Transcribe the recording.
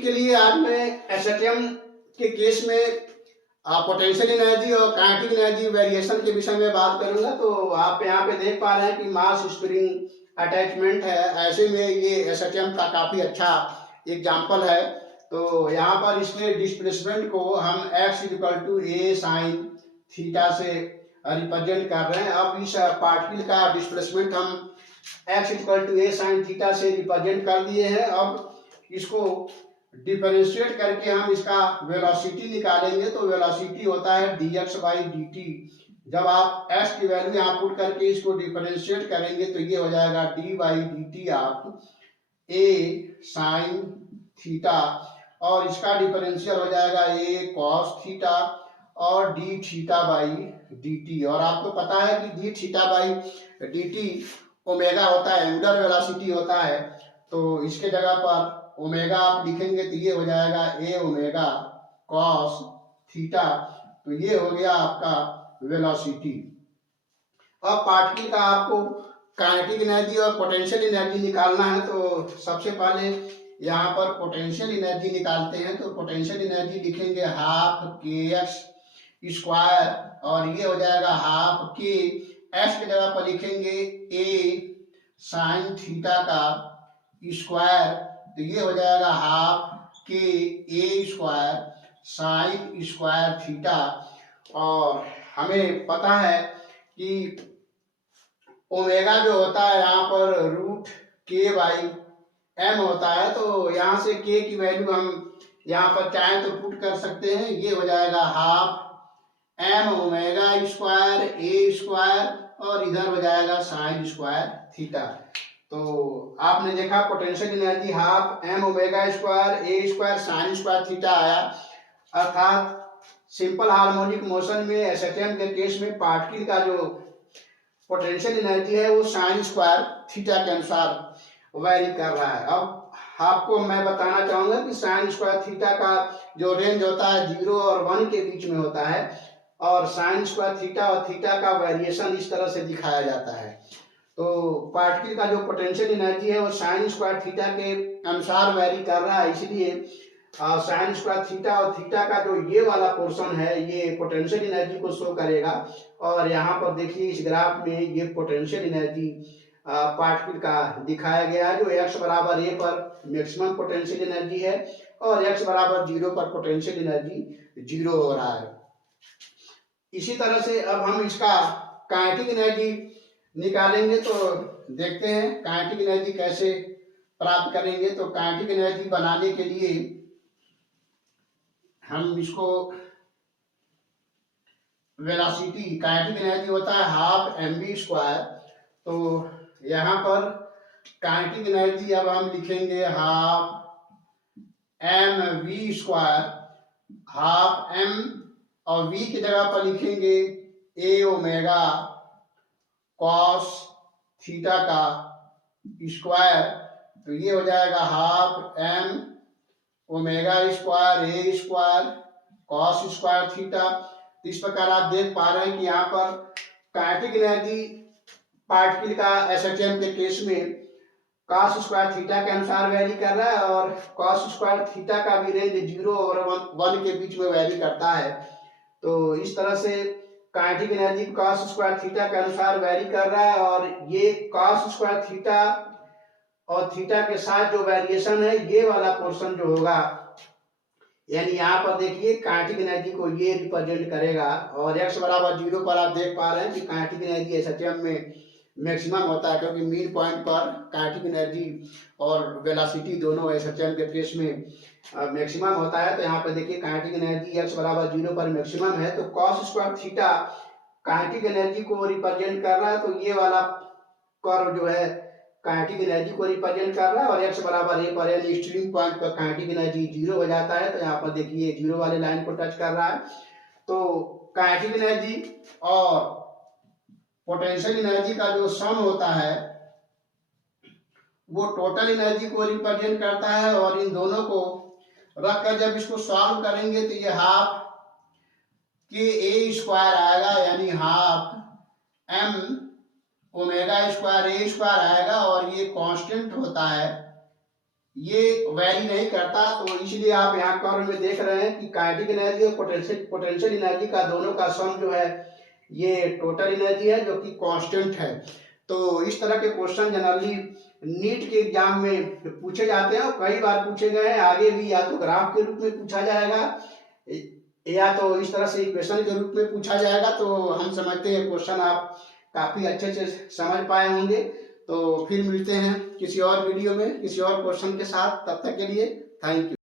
के लिए आज मैं एसएचएम के केस में पोटेंशियल एनर्जी और काइनेटिक एनर्जी वेरिएशन के विषय में बात करूंगा। तो आप यहाँ पे देख पा रहे हैं कि मास स्प्रिंग अटैचमेंट है, ऐसे में ये एसएचएम का काफी अच्छा एग्जाम्पल है। तो यहाँ पर इसके डिस्प्लेसमेंट को हम x = a sin थीटा से रिप्रेजेंट कर रहे हैं। अब इस पार्टिकल का डिस्प्लेसमेंट हम x = a sin थीटा से रिप्रेजेंट कर दिए हैं। अब इसको डिफरेंशिएट करके हम इसका वेलोसिटी निकालेंगे। तो वेलोसिटी होता है dx/dt। जब आप x की वैल्यू यहाँ पुट करके इसको डिफरेंशिएट करेंगे तो ये हो जाएगा d/dt of a sin theta, और इसका डिफरेंशियल हो जाएगा a cos थीटा और d/dt। और आपको पता है कि d/dt ओमेगा होता है, एंगुलर वेलोसिटी होता है। तो इसके जगह पर ओमेगा आप लिखेंगे तो ये हो जाएगा a ओमेगा cos थीटा। तो ये हो गया आपका वेलोसिटी। अब पार्टिकल का आपको काइनेटिक एनर्जी और पोटेंशियल एनर्जी निकालना है। तो सबसे पहले यहाँ पर पोटेंशियल एनर्जी निकालते हैं। तो पोटेंशियल एनर्जी लिखेंगे ½ kx स्क्वायर, और ये हो जाएगा ½ k, x की जगह पर लिखेंगे a sin थीटा का स्क्वायर। तो ये हो जाएगा ½ k a square sin square theta. और हमें पता है कि ओमेगा जो होता है यहाँ पर √k/m होता है। तो यहाँ से k की वैल्यू हम यहाँ पर चाहे तो पुट कर सकते हैं। ये हो जाएगा ½ m omega square a square, और इधर हो जाएगा sin स्क्वायर थीटा। तो आपने देखा potential energy ½ m omega square a square sin square theta आया। अर्थात सिंपल हार्मोनिक मोशन में एसएचएम के केस में पार्टिकल का जो पोटेंशियल एनर्जी है वो sin स्क्वायर थीटा के अनुसार वैरी कर रहा है। अब आपको मैं बताना चाहूंगा कि sin स्क्वायर थीटा का जो रेंज होता है 0 और 1 के बीच में होता है, और sin स्क्वायर थीटा और थीटा का वेरिएशन इस तरह से दिखाया जाता है। तो पार्टिकल का जो पोटेंशियल एनर्जी है वो sin स्क्वायर थीटा के अनुसार वैरी कर रहा है, इसलिए sin स्क्वायर थीटा और थीटा का जो ये वाला पोर्शन है ये पोटेंशियल एनर्जी को शो करेगा। और यहाँ पर देखिए इस ग्राफ में ये पोटेंशियल एनर्जी पार्टिकल का दिखाया गया है, जो x = a पर मैक्सिमम पोटेंशियल एनर्जी है और x = 0 पर पोटेंशियल एनर्जी 0 हो रहा है। इसी तरह से अब हम इसका काइनेटिक एनर्जी निकालेंगे। तो देखते हैं काइनेटिक एनर्जी कैसे प्राप्त करेंगे। तो काइनेटिक एनर्जी बनाने के लिए हम इसको वेलोसिटी, काइनेटिक एनर्जी होता है ½ mv²। तो यहाँ पर काइनेटिक एनर्जी अब हम लिखेंगे ½ mv², ½ m, और v की जगह पर लिखेंगे a ओमेगा cos थीटा का स्क्वायर। तो ये हो जाएगा ½ m omega square a square cos square theta. इस प्रकार आप देख पा रहे हैं कि यहाँ पर काइनेटिक एनर्जी पार्टिकल का एसएचएम के केस में cos स्क्वायर थीटा के अनुसार वैरी कर रहा है, और cos स्क्वायर थीटा का भी रेंज 0 और 1 के बीच में वैरी करता है। तो इस तरह से kinetic energy cos square theta के अनुसार वैरी कर रहा है, और ये cos स्क्वायर थीटा और थीटा के साथ जो वेरिएशन है ये वाला पोर्शन जो होगा, यानी यहाँ पर देखिए काइनेटिक एनर्जी को ये रिप्रेजेंट करेगा। और x = 0 पर आप देख पा रहे हैं कि काइनेटिक एनर्जी एसएचएम में मैक्सिमम होता है, क्योंकि मीन पॉइंट पर काइनेटिक एनर्जी और वेलोसिटी दोनों एसएचएम के केस में मैक्सिमम होता है। तो यहाँ पर देखिए काइनेटिक एनर्जी x = 0 पर मैक्सिमम है। तो cos square theta kinetic energy को रिप्रेजेंट कर रहा है। तो ये वाला कर्व जो है काइनेटिक एनर्जी को रिप्रेजेंट कर रहा है, और x = a पर यानी एक्सट्रीम पॉइंट पर काइनेटिक एनर्जी 0 हो जाता है। तो यहाँ पर देखिए 0 वाले लाइन को टच कर रहा है। तो काइनेटिक एनर्जी और पोटेंशियल एनर्जी का जो सम होता है वो टोटल एनर्जी को रिप्रेजेंट करता है, और इन दोनों को रखकर जब इसको सॉल्व करेंगे तो ये ½ k a² आएगा, यानी ½ m ओमेगा स्क्वायर a² आएगा। और ये कांस्टेंट होता है ये वैरी नहीं करता, तो इसलिए आप यहाँ कर्व में देख रहे हैं कि काइनेटिक एनर्जी और पोटेंशियल एनर्जी का दोनों का सम जो है ये टोटल एनर्जी है, जो कि कांस्टेंट है। तो इस तरह के क्वेश्चन जनरली नीट के एग्जाम में पूछे जाते हैं और कई बार पूछे गए हैं। आगे भी या तो ग्राफ के रूप में पूछा जाएगा या तो इस तरह से इक्वेशन के रूप में पूछा जाएगा। तो हम समझते हैं क्वेश्चन आप काफी अच्छे से समझ पाए होंगे। तो फिर मिलते हैं किसी और वीडियो में किसी और क्वेश्चन के साथ, तब तक के लिए थैंक यू।